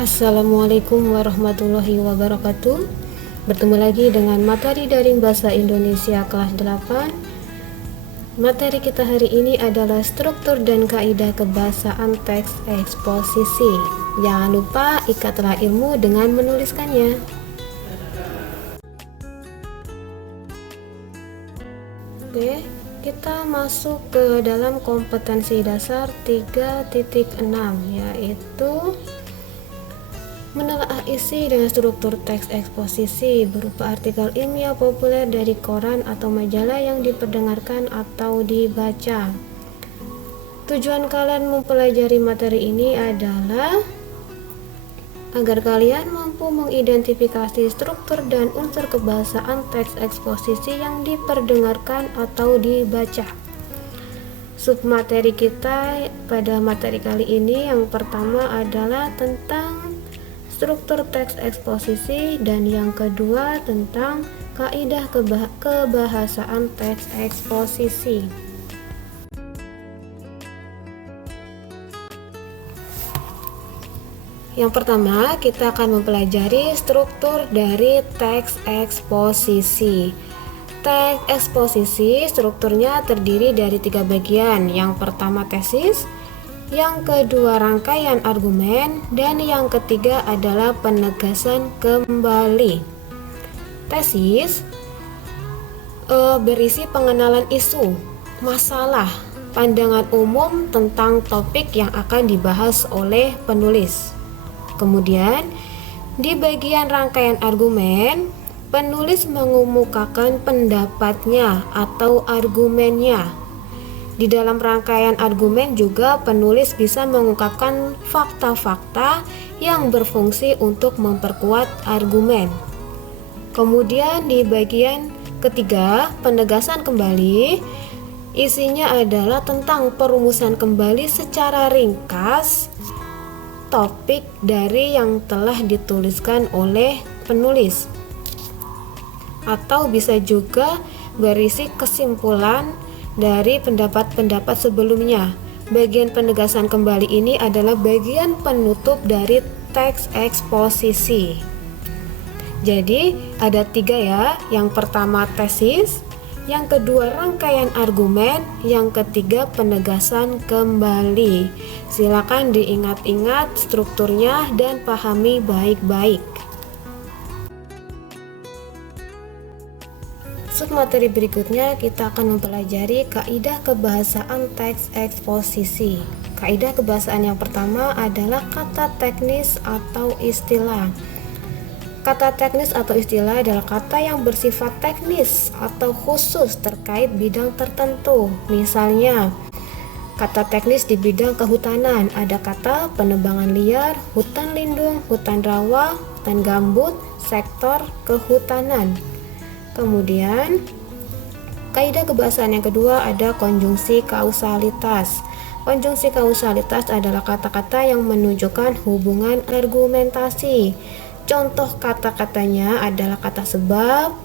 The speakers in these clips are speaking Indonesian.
Assalamualaikum warahmatullahi wabarakatuh. Bertemu lagi dengan materi daring Bahasa Indonesia kelas 8. Materi kita hari ini adalah struktur dan kaidah kebahasaan teks eksposisi. Jangan lupa ikatlah ilmu dengan menuliskannya. Oke, kita masuk ke dalam kompetensi dasar 3.6, yaitu menelaah isi dengan struktur teks eksposisi berupa artikel ilmiah populer dari koran atau majalah yang diperdengarkan atau dibaca. Tujuan kalian mempelajari materi ini adalah agar kalian mampu mengidentifikasi struktur dan unsur kebahasaan teks eksposisi yang diperdengarkan atau dibaca. Submateri kita pada materi kali ini yang pertama adalah tentang struktur teks eksposisi dan yang kedua tentang kaidah kebahasaan teks eksposisi. Yang pertama, kita akan mempelajari struktur dari teks eksposisi. Teks eksposisi strukturnya terdiri dari 3 bagian. Yang pertama tesis, yang kedua rangkaian argumen, dan yang ketiga adalah penegasan kembali. Tesis berisi pengenalan isu, masalah, pandangan umum tentang topik yang akan dibahas oleh penulis. Kemudian, di bagian rangkaian argumen, penulis mengemukakan pendapatnya atau argumennya. Di dalam rangkaian argumen juga penulis bisa mengungkapkan fakta-fakta yang berfungsi untuk memperkuat argumen. Kemudian di bagian ketiga, penegasan kembali, isinya adalah tentang perumusan kembali secara ringkas topik dari yang telah dituliskan oleh penulis. Atau bisa juga berisi kesimpulan dari pendapat-pendapat sebelumnya. Bagian penegasan kembali ini adalah bagian penutup dari teks eksposisi. Jadi ada 3 ya. Yang pertama tesis, yang kedua rangkaian argumen, yang ketiga penegasan kembali. Silakan diingat-ingat strukturnya dan pahami baik-baik. Submateri berikutnya kita akan mempelajari kaidah kebahasaan teks eksposisi. Kaidah kebahasaan yang pertama adalah kata teknis atau istilah. Kata teknis atau istilah adalah kata yang bersifat teknis atau khusus terkait bidang tertentu. Misalnya, kata teknis di bidang kehutanan ada kata penebangan liar, hutan lindung, hutan rawa, hutan gambut, sektor kehutanan. Kemudian, kaidah kebahasaan yang kedua ada konjungsi kausalitas. Konjungsi kausalitas adalah kata-kata yang menunjukkan hubungan argumentasi. Contoh kata-katanya adalah kata sebab,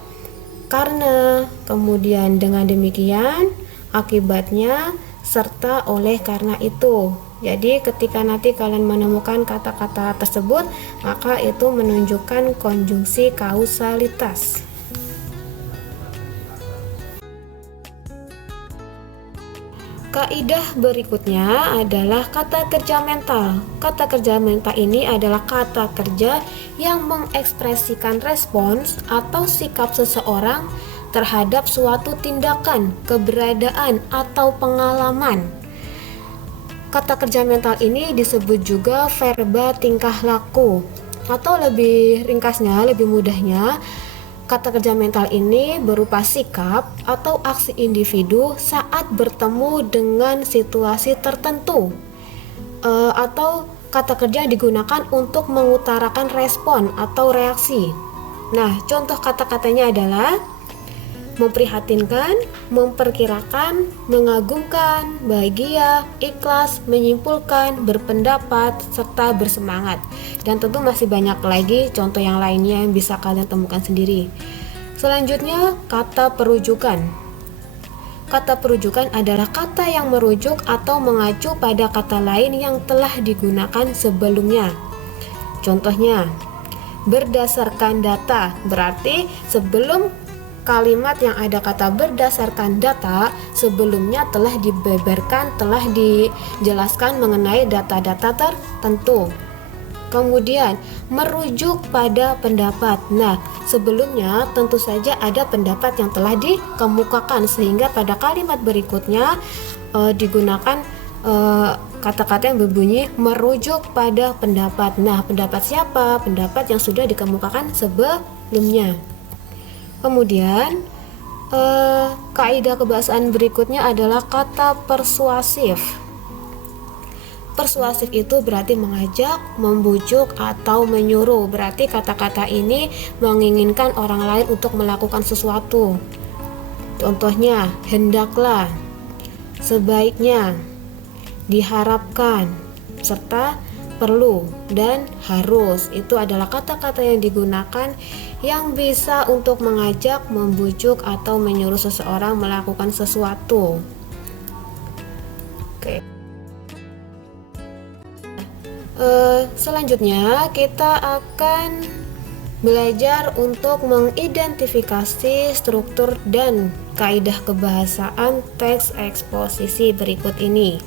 karena, kemudian dengan demikian, akibatnya, serta oleh karena itu. Jadi ketika nanti kalian menemukan kata-kata tersebut, maka itu menunjukkan konjungsi kausalitas. Kaidah berikutnya adalah kata kerja mental. Kata kerja mental ini adalah kata kerja yang mengekspresikan respons atau sikap seseorang terhadap suatu tindakan, keberadaan, atau pengalaman. Kata kerja mental ini disebut juga verba tingkah laku. Atau lebih ringkasnya, lebih mudahnya, kata kerja mental ini berupa sikap atau aksi individu saat bertemu dengan situasi tertentu, atau kata kerja digunakan untuk mengutarakan respon atau reaksi. Nah, contoh kata-katanya adalah memprihatinkan, memperkirakan, mengagumkan, bahagia, ikhlas, menyimpulkan, berpendapat, serta bersemangat. Dan tentu masih banyak lagi contoh yang lainnya yang bisa kalian temukan sendiri. Selanjutnya, kata perujukan. Kata perujukan adalah kata yang merujuk atau mengacu pada kata lain yang telah digunakan sebelumnya. Contohnya, berdasarkan data, berarti sebelum kalimat yang ada kata berdasarkan data, sebelumnya telah dibeberkan, telah dijelaskan mengenai data-data tertentu. Kemudian, merujuk pada pendapat. Nah, sebelumnya tentu saja ada pendapat yang telah dikemukakan, sehingga pada kalimat berikutnya digunakan kata-kata yang berbunyi merujuk pada pendapat. Nah, pendapat siapa? Pendapat yang sudah dikemukakan sebelumnya. Kemudian, kaidah kebahasaan berikutnya adalah kata persuasif. Persuasif itu berarti mengajak, membujuk, atau menyuruh. Berarti kata-kata ini menginginkan orang lain untuk melakukan sesuatu. Contohnya, hendaklah, sebaiknya, diharapkan, serta perlu dan harus. Itu adalah kata-kata yang digunakan yang bisa untuk mengajak, membujuk, atau menyuruh seseorang melakukan sesuatu. Oke. Selanjutnya kita akan belajar untuk mengidentifikasi struktur dan kaidah kebahasaan teks eksposisi berikut ini.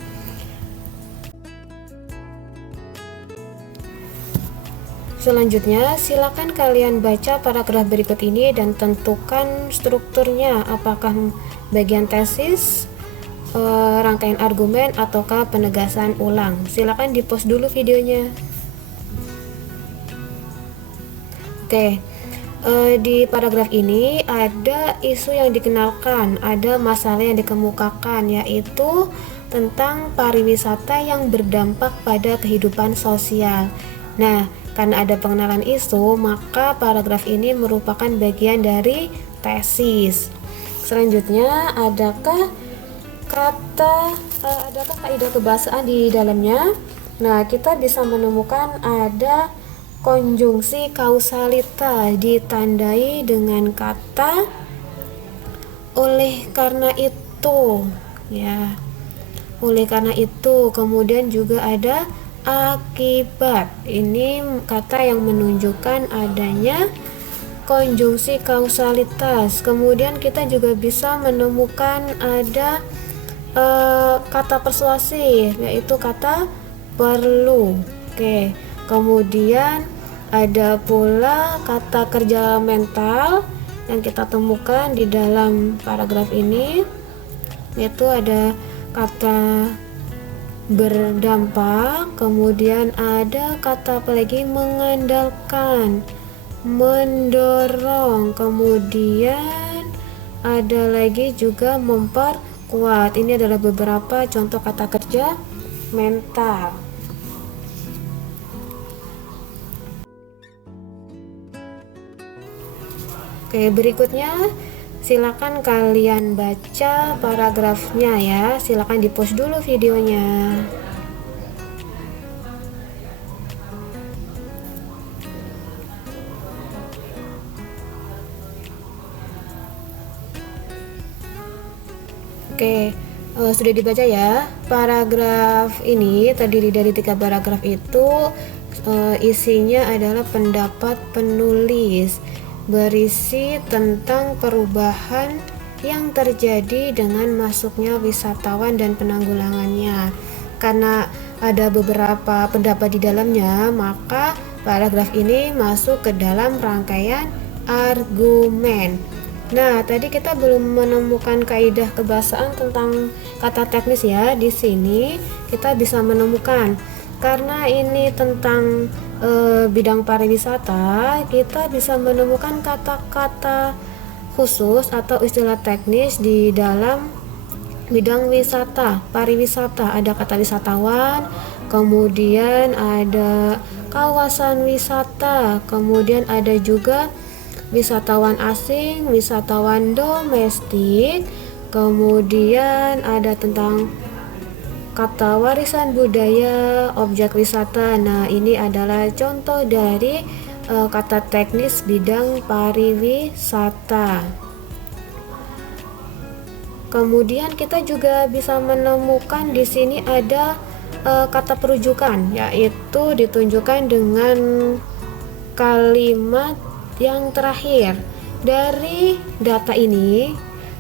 Selanjutnya, silakan kalian baca paragraf berikut ini dan tentukan strukturnya, apakah bagian tesis, rangkaian argumen, ataukah penegasan ulang. Silakan di-pause dulu videonya. Oke, di paragraf ini ada isu yang dikenalkan, ada masalah yang dikemukakan, yaitu tentang pariwisata yang berdampak pada kehidupan sosial. Nah, karena ada pengenalan isu, maka paragraf ini merupakan bagian dari tesis. Selanjutnya, adakah kaidah kebahasaan di dalamnya? Nah, kita bisa menemukan ada konjungsi kausalita ditandai dengan kata oleh karena itu, ya. Oleh karena itu, kemudian juga ada akibat. Ini kata yang menunjukkan adanya konjungsi kausalitas. Kemudian kita juga bisa menemukan ada kata persuasif, yaitu kata perlu. Oke, kemudian ada pula kata kerja mental yang kita temukan di dalam paragraf ini, yaitu ada kata berdampak, kemudian ada kata apa lagi, mengandalkan, mendorong, kemudian ada lagi juga memperkuat. Ini adalah beberapa contoh kata kerja mental. Oke, berikutnya silakan kalian baca paragrafnya ya. Silakan di-pause dulu videonya. Oke, sudah dibaca ya. Paragraf ini terdiri dari 3 paragraf itu, isinya adalah pendapat penulis, berisi tentang perubahan yang terjadi dengan masuknya wisatawan dan penanggulangannya. Karena ada beberapa pendapat di dalamnya, maka paragraf ini masuk ke dalam rangkaian argumen. Nah, tadi kita belum menemukan kaidah kebahasaan tentang kata teknis ya. Di sini kita bisa menemukan, karena ini tentang bidang pariwisata, kita bisa menemukan kata-kata khusus atau istilah teknis di dalam bidang wisata, pariwisata. Ada kata wisatawan, kemudian ada kawasan wisata, kemudian ada juga wisatawan asing, wisatawan domestik, kemudian ada tentang kata warisan budaya, objek wisata. Nah, ini adalah contoh dari kata teknis bidang pariwisata. Kemudian kita juga bisa menemukan di sini ada kata perujukan, yaitu ditunjukkan dengan kalimat yang terakhir. Dari data ini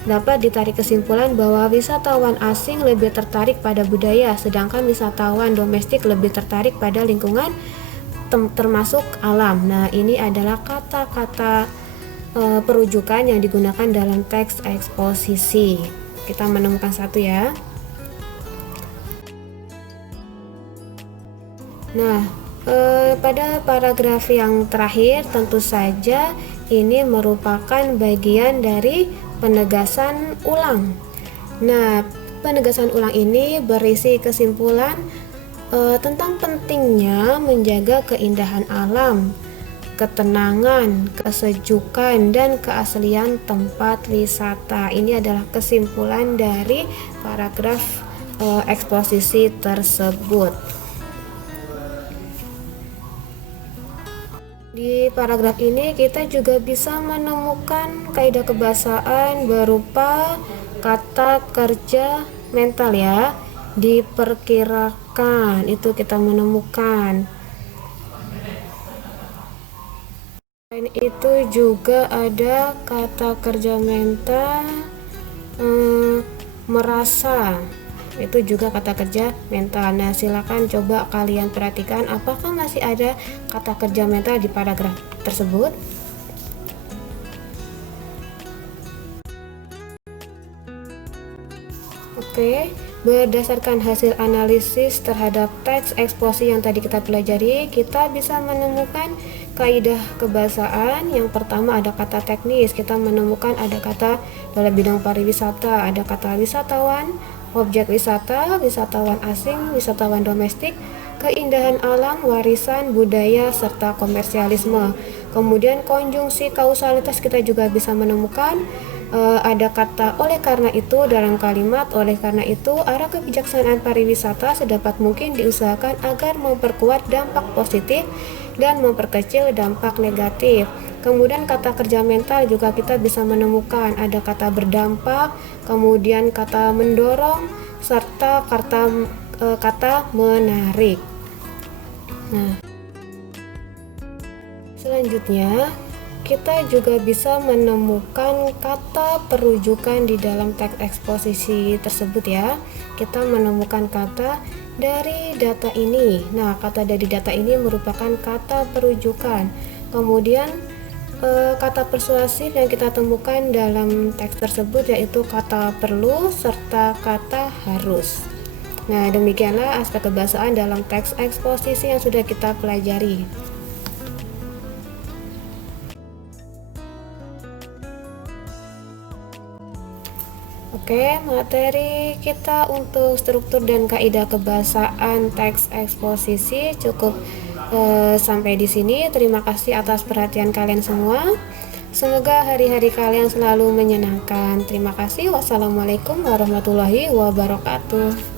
dapat ditarik kesimpulan bahwa wisatawan asing lebih tertarik pada budaya, sedangkan wisatawan domestik lebih tertarik pada lingkungan termasuk alam. Nah, ini adalah kata-kata perujukan yang digunakan dalam teks eksposisi. Kita menemukan satu ya. Nah, pada paragraf yang terakhir tentu saja ini merupakan bagian dari penegasan ulang. Nah, penegasan ulang ini berisi kesimpulan tentang pentingnya menjaga keindahan alam, ketenangan, kesejukan, dan keaslian tempat wisata. Ini adalah kesimpulan dari paragraf eksposisi tersebut. Di paragraf ini kita juga bisa menemukan kaidah kebahasaan berupa kata kerja mental ya. Diperkirakan itu kita menemukan. Selain itu juga ada kata kerja mental merasa. Itu juga kata kerja mental. Nah, silakan coba kalian perhatikan apakah masih ada kata kerja mental di paragraf tersebut. Oke, berdasarkan hasil analisis terhadap teks eksposisi yang tadi kita pelajari, kita bisa menemukan kaidah kebahasaan. Yang pertama ada kata teknis, kita menemukan ada kata dalam bidang pariwisata, ada kata wisatawan, objek wisata, wisatawan asing, wisatawan domestik, keindahan alam, warisan budaya, serta komersialisme. Kemudian konjungsi kausalitas kita juga bisa menemukan ada kata oleh karena itu dalam kalimat. Oleh karena itu, arah kebijaksanaan pariwisata sedapat mungkin diusahakan agar memperkuat dampak positif dan memperkecil dampak negatif. Kemudian kata kerja mental juga kita bisa menemukan ada kata berdampak, kemudian kata mendorong, serta kata menarik. Nah, selanjutnya kita juga bisa menemukan kata perujukan di dalam teks eksposisi tersebut ya. Kita menemukan kata dari data ini. Nah, kata dari data ini merupakan kata perujukan. Kemudian kata persuasif yang kita temukan dalam teks tersebut yaitu kata perlu serta kata harus. Nah, demikianlah aspek kebahasaan dalam teks eksposisi yang sudah kita pelajari. Oke, materi kita untuk struktur dan kaidah kebahasaan teks eksposisi cukup sampai di sini. Terima kasih atas perhatian kalian semua. Semoga hari-hari kalian selalu menyenangkan. Terima kasih. Wassalamualaikum warahmatullahi wabarakatuh.